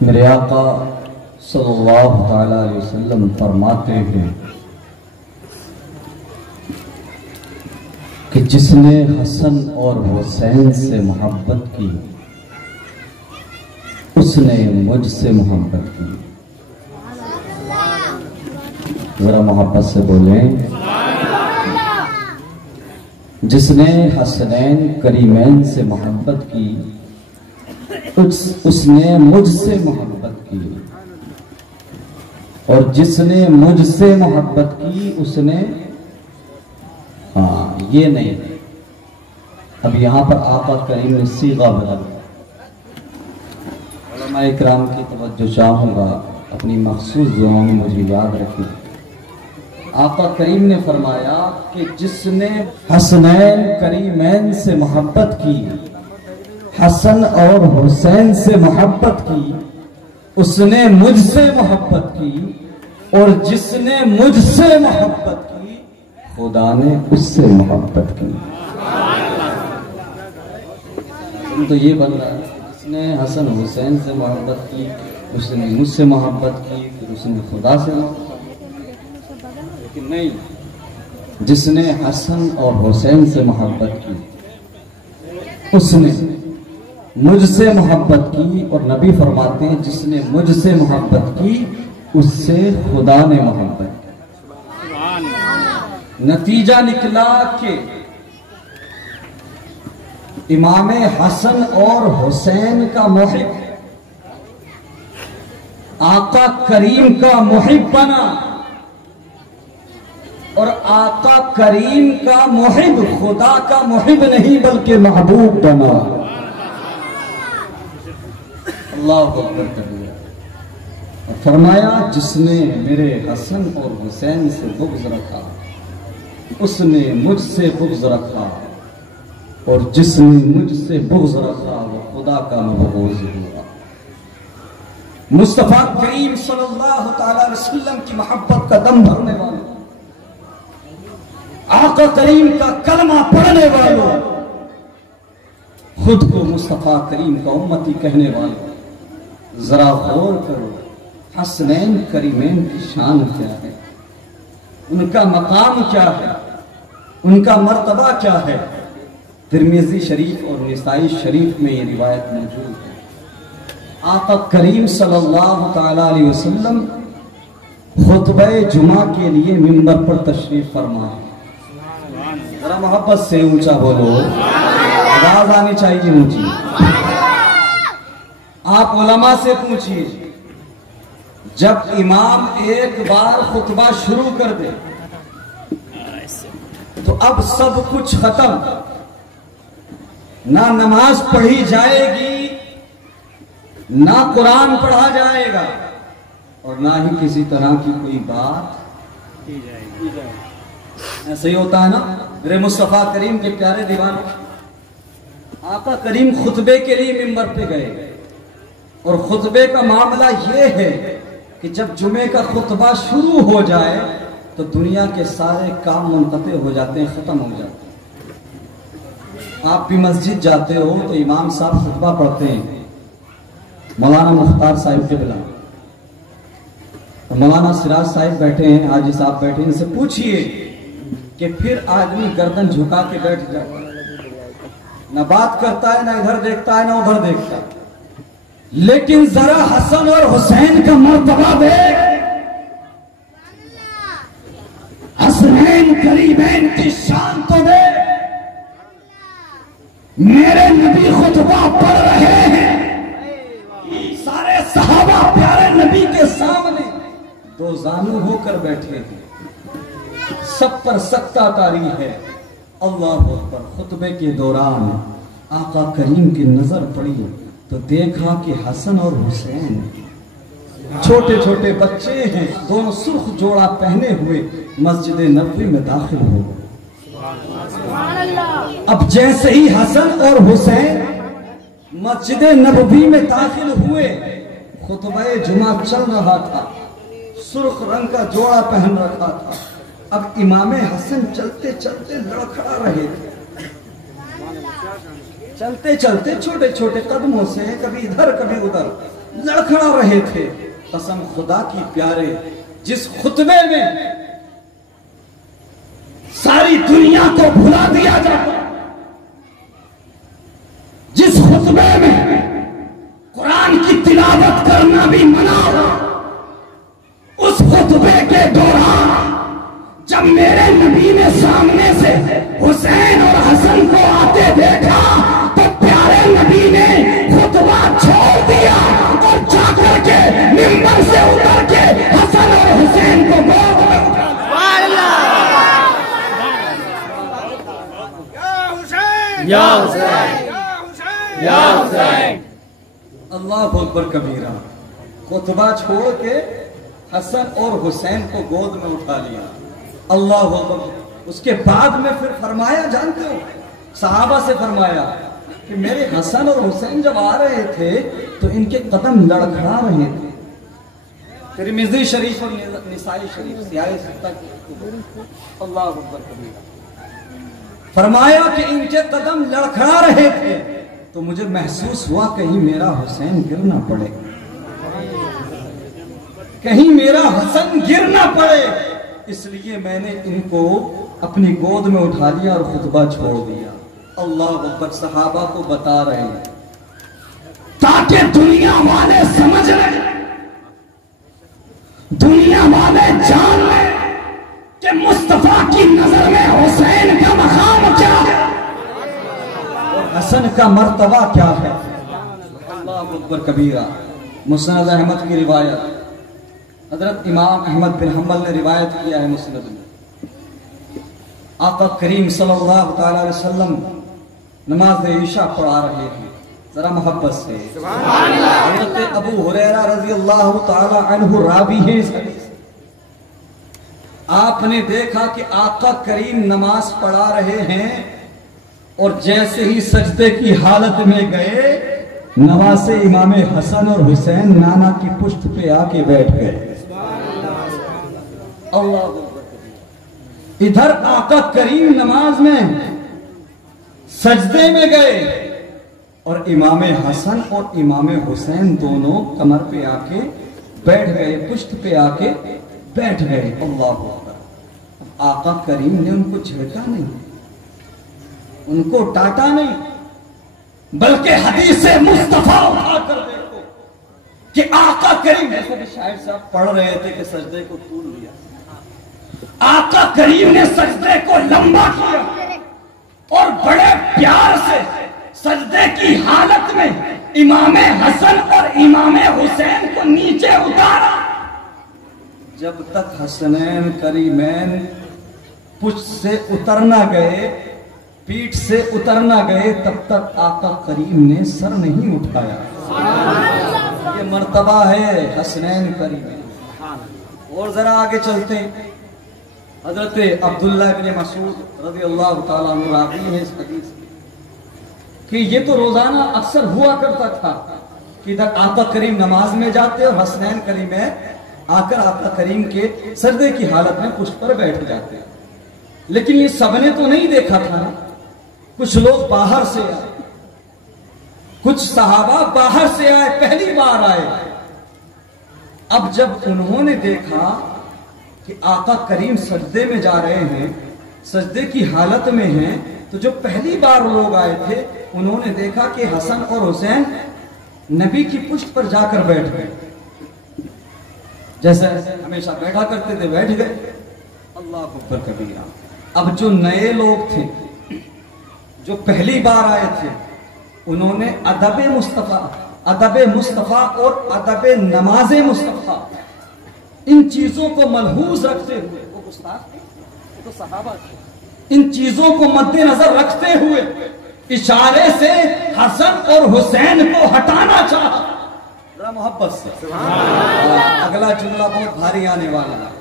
میرے آقا صلی اللہ علیہ وسلم فرماتے ہیں کہ جس نے حسن اور حسین سے محبت کی اس نے مجھ سے محبت کی۔ ذرا محبت سے بولیں، جس نے حسنین کریمین سے محبت کی اس نے مجھ سے محبت کی، اور جس نے مجھ سے محبت کی اس نے یہ نہیں۔ اب یہاں پر آقا کریم نے صیغہ بدل۔ علماء اکرام کی توجہ چاہوں گا، اپنی مخصوص دعاؤں میں مجھے یاد رکھیں۔ آقا کریم نے فرمایا کہ جس نے حسنین کریمین سے محبت کی، حسن اور حسین سے محبت کی، اس نے مجھ سے محبت کی، اور جس نے مجھ سے محبت کی خدا نے اس سے محبت کی۔ تو یہ بن رہا ہے، جس نے حسن حسین سے محبت کی اس نے مجھ سے محبت کی، پھر اس نے خدا سے محبت کی۔ لیکن نہیں، جس نے حسن اور حسین سے محبت کی اس نے مجھ سے محبت کی، اور نبی فرماتے ہیں جس نے مجھ سے محبت کی اس سے خدا نے محبت کی۔ نتیجہ نکلا کہ امام حسن اور حسین کا محب آقا کریم کا محب بنا، اور آقا کریم کا محب خدا کا محب نہیں بلکہ محبوب بنا۔ اللہ اکبر کبیرہ۔ فرمایا جس نے میرے حسن اور حسین سے بغض رکھا اس نے مجھ سے بغض رکھا، اور جس نے مجھ سے بغض رکھا وہ خدا کا محبوب ہوا۔ مصطفیٰ کریم صلی اللہ تعالی علیہ وسلم کی محبت کا دم بھرنے والے، آقا کریم کا کلمہ پڑھنے والوں، خود کو مصطفیٰ کریم کا امتی کہنے والوں، ذرا غور کرو حسنین کریمین کی شان کیا ہے، ان کا مقام کیا ہے، ان کا مرتبہ کیا ہے۔ ترمذی شریف اور نسائی شریف میں یہ روایت موجود ہے۔ آقا کریم صلی اللہ تعالی علیہ وسلم خطبہ جمعہ کے لیے منبر پر تشریف فرما ہے۔ ذرا محبت سے اونچا بولو، آواز آنی چاہیے اونچی۔ آپ علماء سے پوچھئے، جب امام ایک بار خطبہ شروع کر دے تو اب سب کچھ ختم، نہ نماز پڑھی جائے گی، نہ قرآن پڑھا جائے گا، اور نہ ہی کسی طرح کی کوئی بات کی جائے گی۔ ایسا ہی ہوتا ہے نا میرے مصطفیٰ کریم کے پیارے دیوانے۔ آقا کریم خطبے کے لیے منبر پہ گئے، اور خطبے کا معاملہ یہ ہے کہ جب جمعے کا خطبہ شروع ہو جائے تو دنیا کے سارے کام منقطع ہو جاتے ہیں، ختم ہو جاتے ہیں۔ آپ بھی مسجد جاتے ہو تو امام صاحب خطبہ پڑھتے ہیں، مولانا مختار صاحب کے بلا، مولانا سراج صاحب بیٹھے ہیں، حاجی صاحب بیٹھے ہیں، ان سے پوچھئے کہ پھر آدمی گردن جھکا کے بیٹھ جاتا ہے، نہ بات کرتا ہے، نہ ادھر دیکھتا ہے، نہ ادھر دیکھتا ہے۔ لیکن ذرا حسن اور حسین کا مرتبہ دیکھ، حسنین کریمین کی شان تو دیکھ۔ میرے نبی خطبہ پڑھ رہے ہیں، سارے صحابہ پیارے نبی کے سامنے دو زانو ہو کر بیٹھے ہیں، سب پر سکتہ طاری ہے۔ اللہ اکبر۔ خطبے کے دوران آقا کریم کی نظر پڑی تو دیکھا کہ حسن اور حسین چھوٹے چھوٹے بچے ہیں، دونوں سرخ جوڑا پہنے ہوئے مسجد نبوی میں داخل ہو گئے۔ اب جیسے ہی حسن اور حسین مسجد نبوی میں داخل ہوئے، خطبہ جمعہ چل رہا تھا، سرخ رنگ کا جوڑا پہن رکھا تھا۔ اب امام حسن چلتے چلتے لڑکھڑا رہے تھے، چلتے چلتے چھوٹے چھوٹے قدموں سے کبھی ادھر کبھی ادھر لڑکھڑا رہے تھے. قسم خدا کی پیارے, جس خطبے میں ساری دنیا کو بھلا دیا جاتا, جس خطبے میں قرآن کی تلاوت کرنا بھی منع ہو, اس خطبے کے دوران جب میرے نبی نے سامنے سے حسین اور حسن کو آتے دیکھا تو پیارے نبی نے خطبہ چھوڑ دیا اور جا کر کے منبر سے اتر کے حسن اور حسین کو گود میں اٹھا لیا. یا حسین یا حسین. اللہ اکبر کبیرہ. خطبہ چھوڑ کے حسن اور حسین کو گود میں اٹھا لیا. اللہ اکبر. اس کے بعد میں پھر فرمایا, جانتے ہو, صحابہ سے فرمایا کہ میرے حسن اور حسین جب آ رہے تھے تو ان کے قدم لڑکھڑا رہے تھے. ترمذی شریف اور نسائی شریف سیاہ ستہ کی. اللہ اکبر کبیرہ. فرمایا کہ ان کے قدم لڑکھڑا رہے تھے تو مجھے محسوس ہوا کہیں میرا حسین گر نہ پڑے, کہیں میرا حسن گر نہ پڑے. اس لیے میں نے ان کو اپنی گود میں اٹھا لیا اور خطبہ چھوڑ دیا. اللہ اکبر. صحابہ کو بتا رہے ہیں تاکہ دنیا والے سمجھ لیں, دنیا والے جان لیں کہ مصطفیٰ کی نظر میں حسین کا مقام کیا ہے اور حسن کا مرتبہ کیا ہے. اللہ اکبر کبیرہ. مسند احمد کی روایت, حضرت امام احمد بن حنبل نے روایت کیا ہے مسند میں. آقا کریم صلی اللہ تعالی علیہ وسلم نماز عشاء پڑھا رہے ہیں, ذرا محبت سے. حضرت ابو ہریرہ رضی اللہ تعالی عنہ راوی ہیں اس حدیث. آپ نے دیکھا کہ آقا کریم نماز پڑھا رہے ہیں اور جیسے ہی سجدے کی حالت میں گئے, نواسے امام حسن اور حسین نانا کی پشت پہ آ کے بیٹھ گئے. اللہ ادھر آقا کریم نماز میں سجدے میں گئے اور امام حسن اور امام حسین دونوں کمر پہ آ کے بیٹھ گئے, پشت پہ آ کے بیٹھ گئے. اللہ اکبر. آقا کریم نے ان کو جھڑکا نہیں, ان کو ٹاٹا نہیں, بلکہ حدیث مصطفیٰ اٹھا کر دیکھو کہ آقا کریم, جیسے کہ شاعر صاحب پڑھ رہے تھے کہ سجدے کو طول لیا, آقا کریم نے سجدے کو لمبا کیا اور بڑے پیار سے سجدے کی حالت میں امام حسن اور امام حسین کو نیچے اتارا. جب تک حسنین کریمین پشت سے اترنا گئے, پیٹھ سے اترنا گئے, تب تک آقا کریم نے سر نہیں اٹھایا. یہ مرتبہ ہے حسنین کریمین. اور ذرا آگے چلتے ہیں. حضرت عبداللہ بن مسعود رضی اللہ تعالیٰ عنہ راوی ہے اس حدیث کہ یہ تو روزانہ اکثر ہوا کرتا تھا کہ ادھر آقا کریم نماز میں جاتے اور حسنین کریمین آ کر آقا کریم کے سجدے کی حالت میں پشت پر بیٹھ جاتے. لیکن یہ سب نے تو نہیں دیکھا تھا نا, کچھ لوگ باہر سے آئے, کچھ صحابہ باہر سے آئے, پہلی بار آئے. اب جب انہوں نے دیکھا کہ آقا کریم سجدے میں جا رہے ہیں, سجدے کی حالت میں ہیں, تو جو پہلی بار لوگ آئے تھے انہوں نے دیکھا کہ حسن اور حسین نبی کی پشت پر جا کر بیٹھ گئے, جیسے ہمیشہ بیٹھا کرتے تھے بیٹھ گئے. اللہ اکبر کبیرہ. اب جو نئے لوگ تھے, جو پہلی بار آئے تھے, انہوں نے ادب مصطفیٰ اور ادب نماز مصطفیٰ ان چیزوں کو ملحوظ رکھتے ہوئے, وہ گستاخ تھے, وہ تو صحابہ تھے, ان چیزوں کو مد نظر رکھتے ہوئے اشارے سے حسن اور حسین کو ہٹانا چاہا. ذرا محبت سے. اگلا جملہ بہت بھاری آنے والا ہے.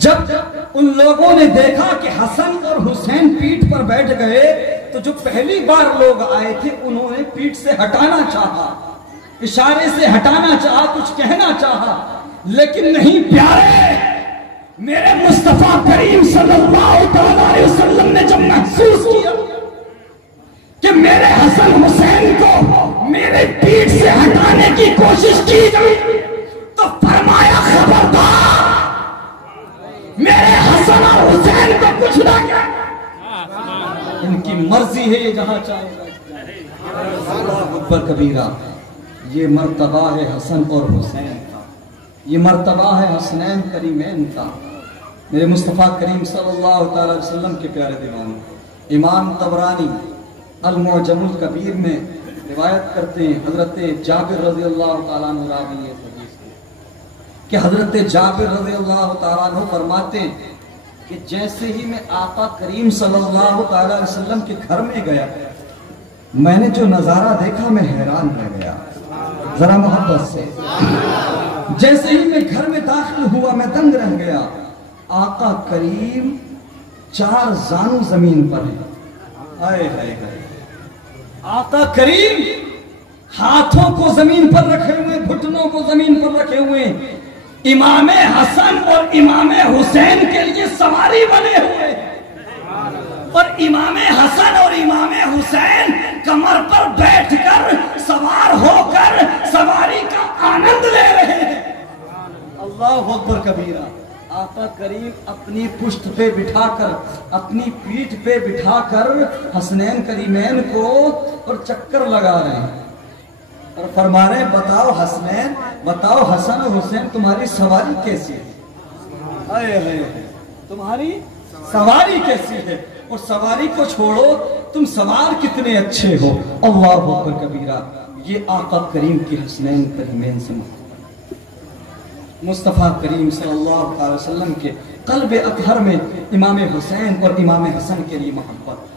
جب ان لوگوں نے دیکھا کہ حسن اور حسین پیٹھ پر بیٹھ گئے تو جو پہلی بار لوگ آئے تھے انہوں نے پیٹھ سے ہٹانا چاہا, اشارے سے ہٹانا چاہا, کچھ کہنا چاہا, لیکن نہیں پیارے. میرے مصطفیٰ کریم صلی اللہ علیہ وسلم نے جب محسوس کیا کہ میرے حسن حسین کو میرے پیٹھ سے ہٹانے کی کوشش کی گئی تو فرمایا خبردار، میرے حسن اور حسین کو کچھ نہ کہنا، ان کی مرضی ہے جہاں چاہے گا۔ اللہ اکبر کبیرہ۔ یہ مرتبہ ہے حسن اور حسین کا، یہ مرتبہ ہے حسنین کریمین کا، میرے مصطفیٰ کریم صلی اللہ تعالی علیہ وسلم کے پیارے دیوانے۔ امام طبرانی المعجم الکبیر میں روایت کرتے ہیں، حضرت جابر رضی اللہ تعالیٰ عنہ راوی ہے حدیث کے، کہ حضرت جابر رضی اللہ تعالیٰ عنہ فرماتے ہیں کہ جیسے ہی میں آقا کریم صلی اللہ تعالیٰ علیہ وسلم کے گھر میں گیا، میں نے جو نظارہ دیکھا میں حیران رہ گیا۔ ذرا محبت سے، جیسے ہی میں گھر میں داخل ہوا میں دنگ رہ گیا۔ آقا کریم 4 زانو زمین پر ہیں، آئے ہائے ہائے۔ آقا کریم ہاتھوں کو زمین پر رکھے ہوئے، گھٹنوں کو زمین پر رکھے ہوئے، امام حسن اور امام حسین کے لیے سواری بنے ہوئے، اور امام حسن اور امام حسین کمر پر بیٹھ کر سوار ہو کر سواری کا آنند لے رہے ہیں۔ اللہ اکبر کبیرہ۔ آقا کریم اپنی پشت پہ بٹھا کر، اپنی پیٹھ پہ بٹھا کر حسنین کریمین کو اور چکر لگا رہے ہیں اور فرما رہے ہیں بتاؤ حسنین، بتاؤ حسن اور حسین تمہاری سواری کیسی ہے؟ آئے آئے، تمہاری سواری کیسی ہے؟ اور سواری کو چھوڑو، تم سوار کتنے اچھے ہو۔ اللہ اکبر کبیرہ۔ یہ آقا کریم کی حسنین کریمین سے محبت، مصطفیٰ کریم صلی اللہ علیہ وسلم کے قلب اطہر میں امام حسین اور امام حسن کے لیے محبت۔